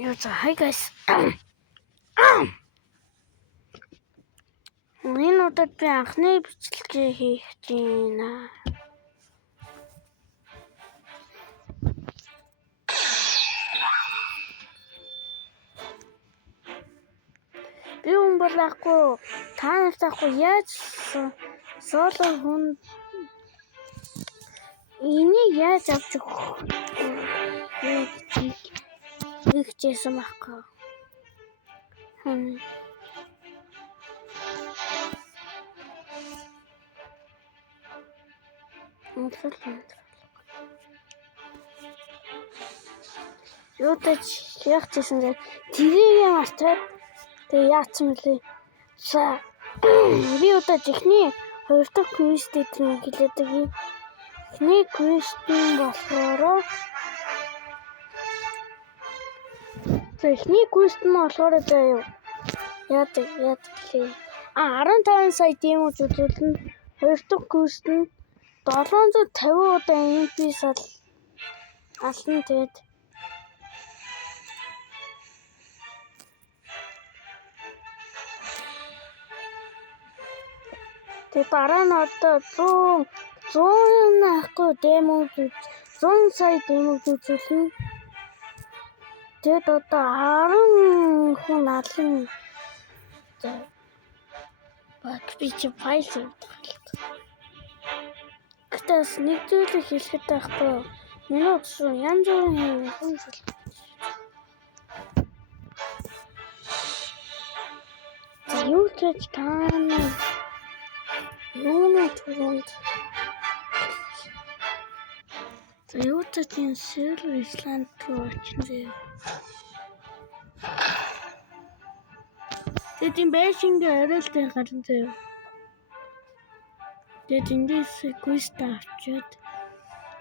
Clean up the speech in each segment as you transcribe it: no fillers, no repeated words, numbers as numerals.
Hi guys. Энэ удаад би анхны бичлэгээ хийх байна. Би умбалахгүй та нартахгүй яаж соло хүн энийг яаж авч хийчихсэн байхгүй. Юутаж яахчихсан дээр тэрийг мартаад тэгээ яатсан мөлий. За би удаж ихний 2 дахь квест дээр хэлээдэг юм. Ихний квест нь болохоор яадаг лээ. 15 сая дэмож үзүүлнэ. 2 дахь квест нь 750 удаа MP-с ална тэгээд дараа нь одоо 100 ахгүй дэмож 100 сая дэмож үзүүлнэ. Тэгээд одоо 10 хүн ална. Би чи файл Гэтээс нэг зүйлийг хэлэхэд байхгүй. Минут шүү янз бүрийн хүн юу ч таана юуны түрүүнд юу ч тийм сервер Исланд руу очив. Тэгээд энэ байшингийн оройтой гарсан заяа. Тэгээд эндээс квест авчиад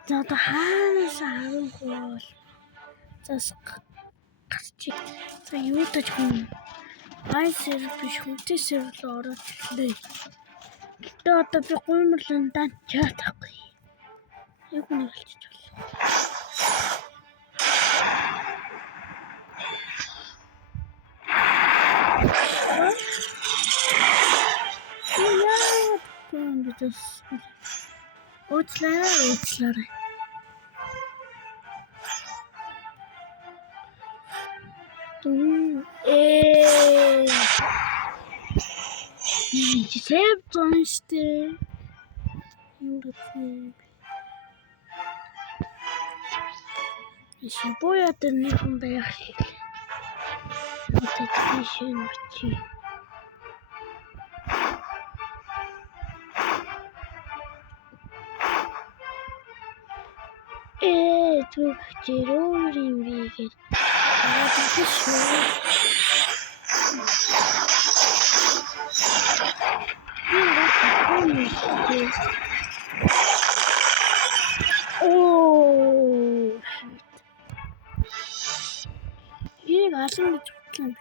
за одоо хаанаас харахгүй бол зас гарч за юу ч хүн айсэр биш хүнтэй сервер ороод ирлээ. Гэтэ одоо би гуймарлан данчаад авахгүй. Яг нэг болчих болов. Уучлаарай. Сэв зонштэй. Шибуяд нэг хүн байх шиг. Тэгээд шин очив. Түгчээр юм бигээд. Ийм алан гэж бодлоо.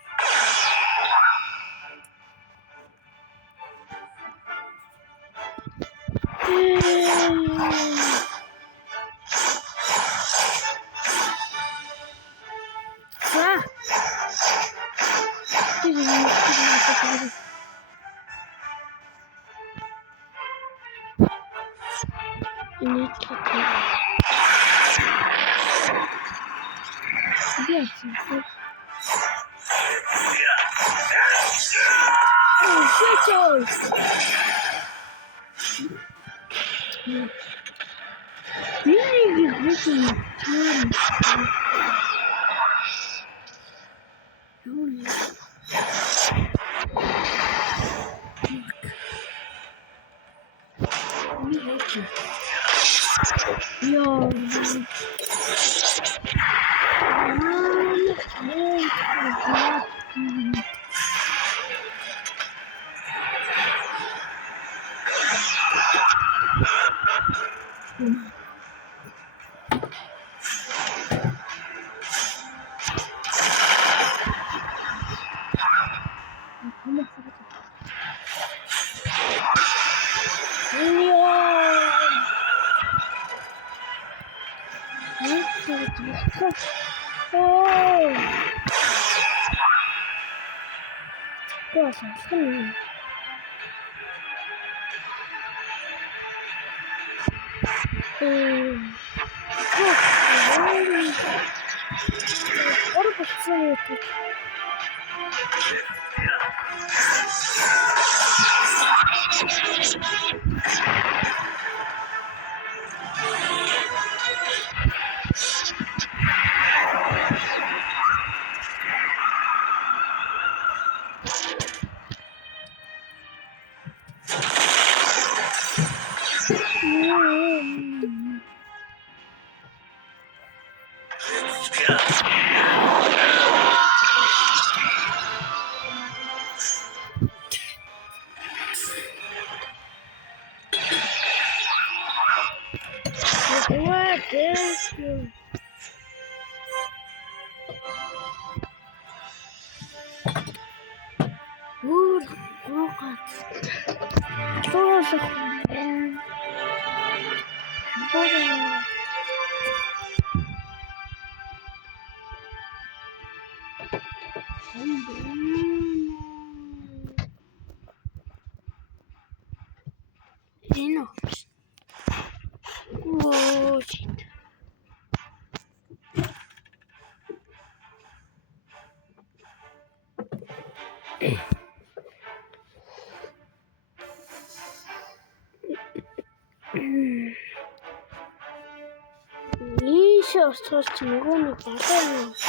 бол алхна. Ora болсон үү? What is you? Good, rocket. Those are oh shit. Ийш орцолч нөгөө нэг балаа.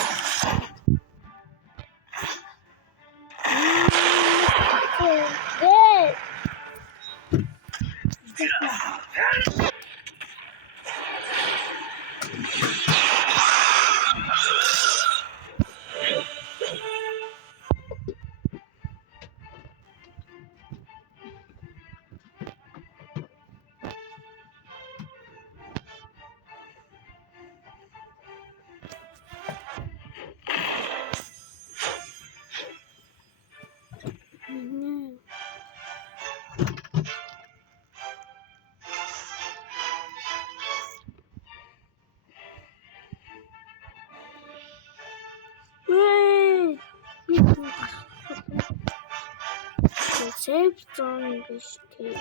Safe zone this day.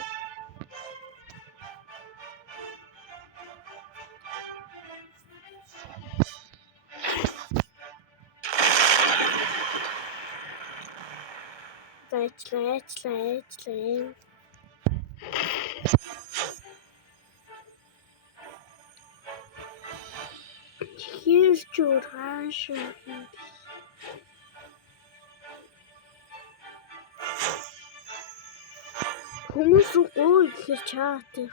Let's. Here's your ration. Хүмүүс өө ихэр чаатай.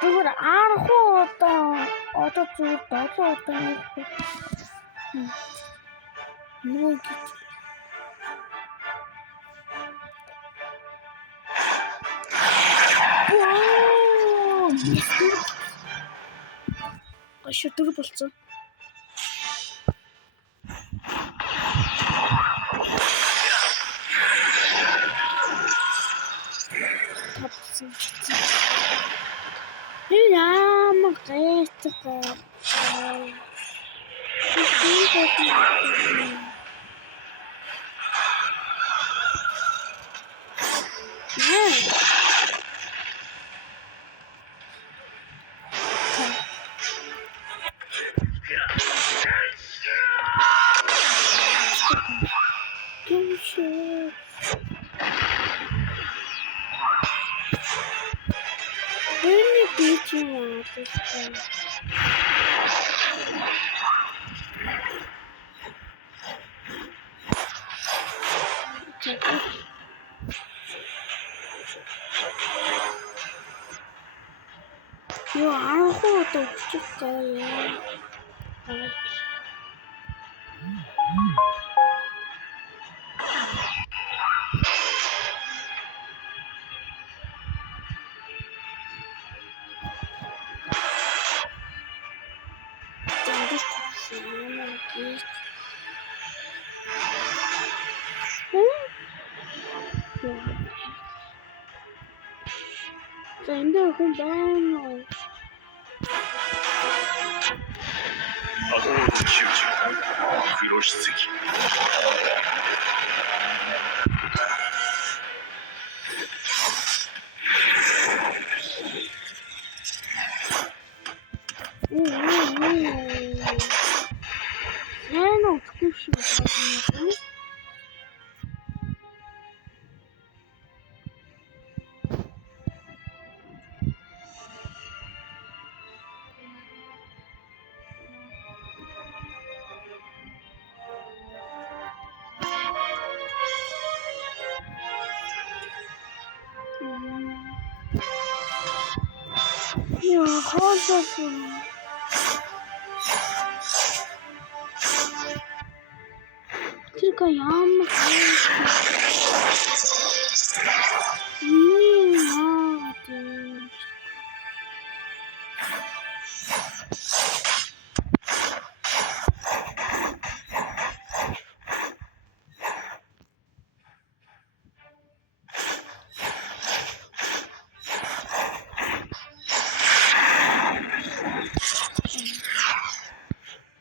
Тэгвэл арахуу одоо зүгээр 7 удаа нэг шүтэр болцсон. Тапсан. Яамаа гайцгаа. Yo, арахуу төвчгөө. За энэ дээр хүн байна уу? Сайн утгагүй шиг байна. Яа, хоолой. Тэрка ямар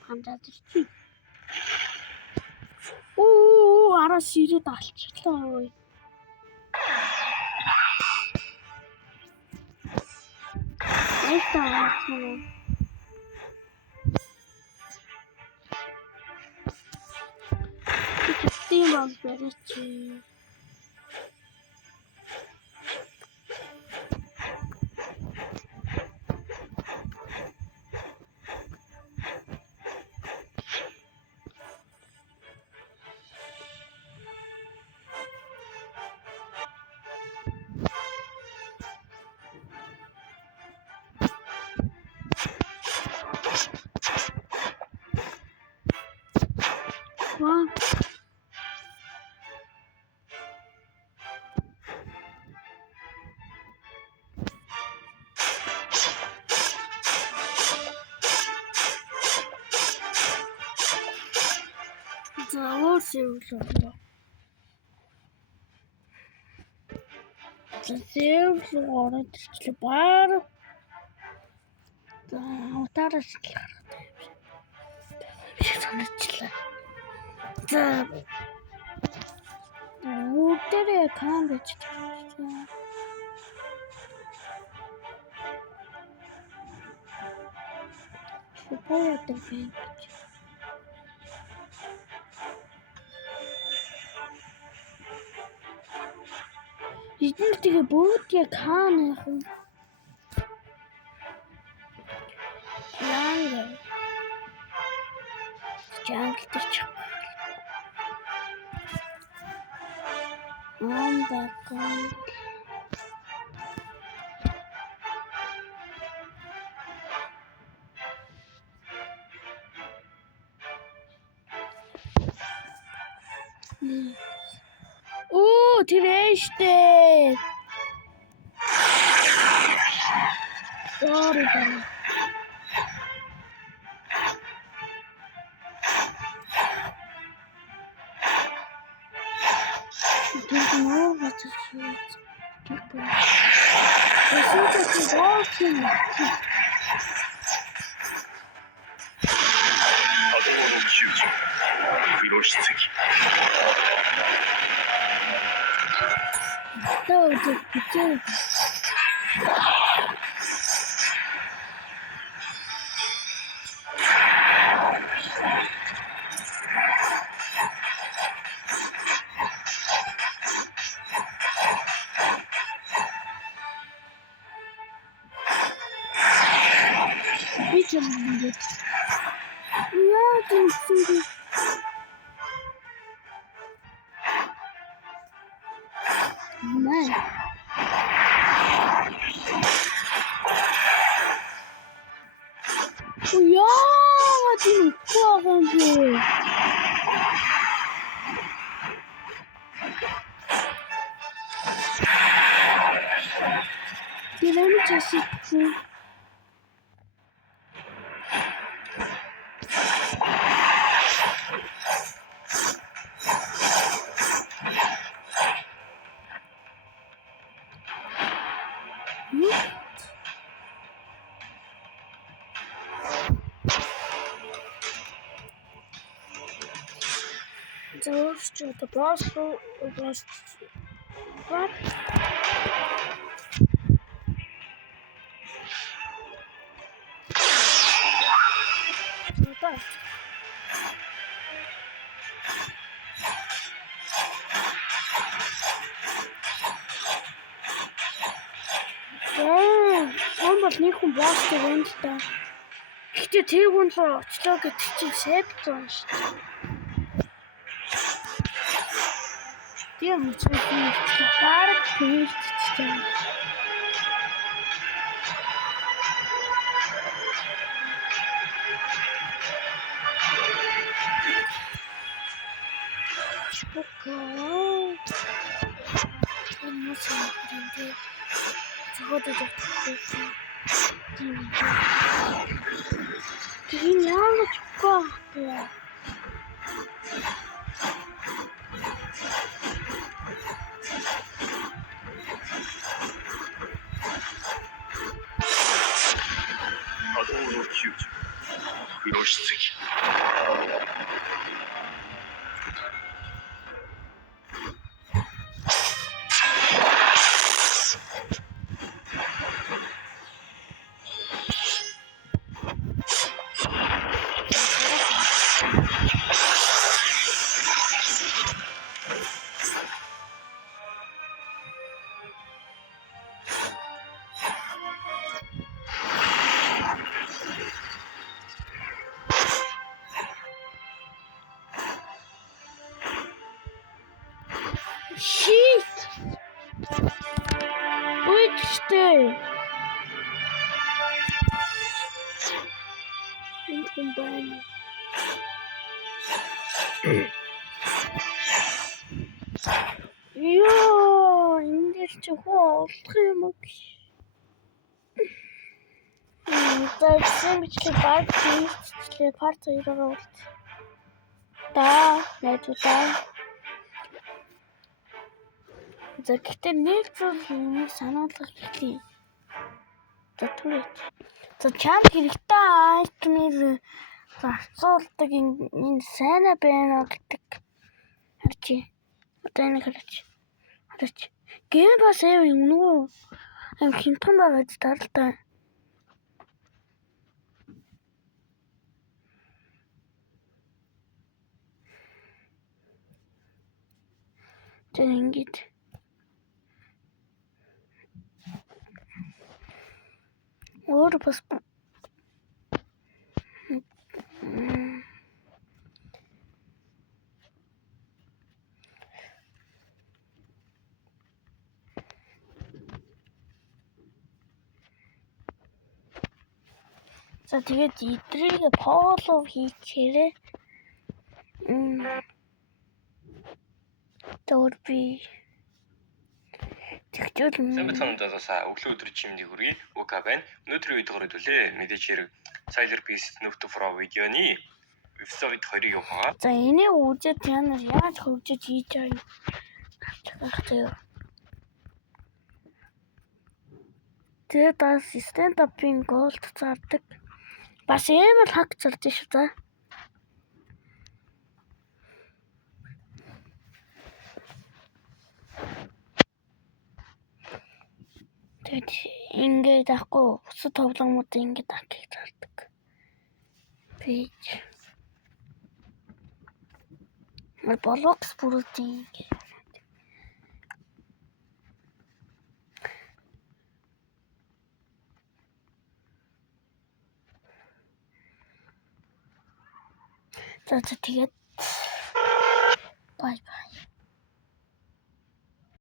хандадчих. Араас ирээд алчлаа. Эстаа. Тийм бол барьж. Wow. Завод севлоо. Севлоо ороод ирчлээ баар. За утаараас л гараад байна. Санаачлаа. За үүдэрээ камбич. Шупоятер бэнкич. Эдгээр тэгээ бүгд яг хаана яах вэ? Яа. Жангалтч. Амбакан. Оо, тэрэштэй. Sorry. Тут много чуть-чуть. Послушайте, очень. Что тут хотел? Вечер будет. Я тут. Май. Я один плаваю. Берем часики. Зөөрч одоо босс what? Зөөрч. Он бол нэг хүн босстэй байна л да. Гэхдээ тэр хүн руу очлоо гэдэг чинь сайдсан шүү дээ. Тийм учраас баг хийчихсэн. Тийм яаж гоо. Shit! Уйдчтэй. Энэ хүн байна. Ёо, энэ ч хөө олох юм уу? За бичлэг баг хийчихлээ. Парт 2-оор уулз. Да, найдвартай. За гэхдээ нэг зүйл сануулгах хэлье. За түрээ. За чам хэрэгтэй айтмэр зарцуулдаг энэ сайна байна гэдэг. Харчи. Одоо энэ хараач. Гейм пас ээ нөгөө юм хинтэн байгаа даралтай. Тэр ингэж өөр бас за тэгээд идрийг фоллоу хийчихээрэй. Төр би тэгвэл Сайн бацхан дасаа өглөө өдөр чимний хүргэе. Ука байна. Өнөөдрийн видеог хөтлөө. Мэдээж хэрэг Sailor Beast Noob Pro видеоны episode 2-ыг яваа. за энийг үзээд яаж хөгжиж хийж байгаа юм харцгаах. Тэгээд бас stand-up-ийн голд зардаг. Бас амар хак зарж шүү за. Тэгээд ингээд ахгүй бусад тоглоомууд ингээд хакийг зардаг. Пэйж. Блокс бүрүүдийн ингээд. За тэгээд бай бай.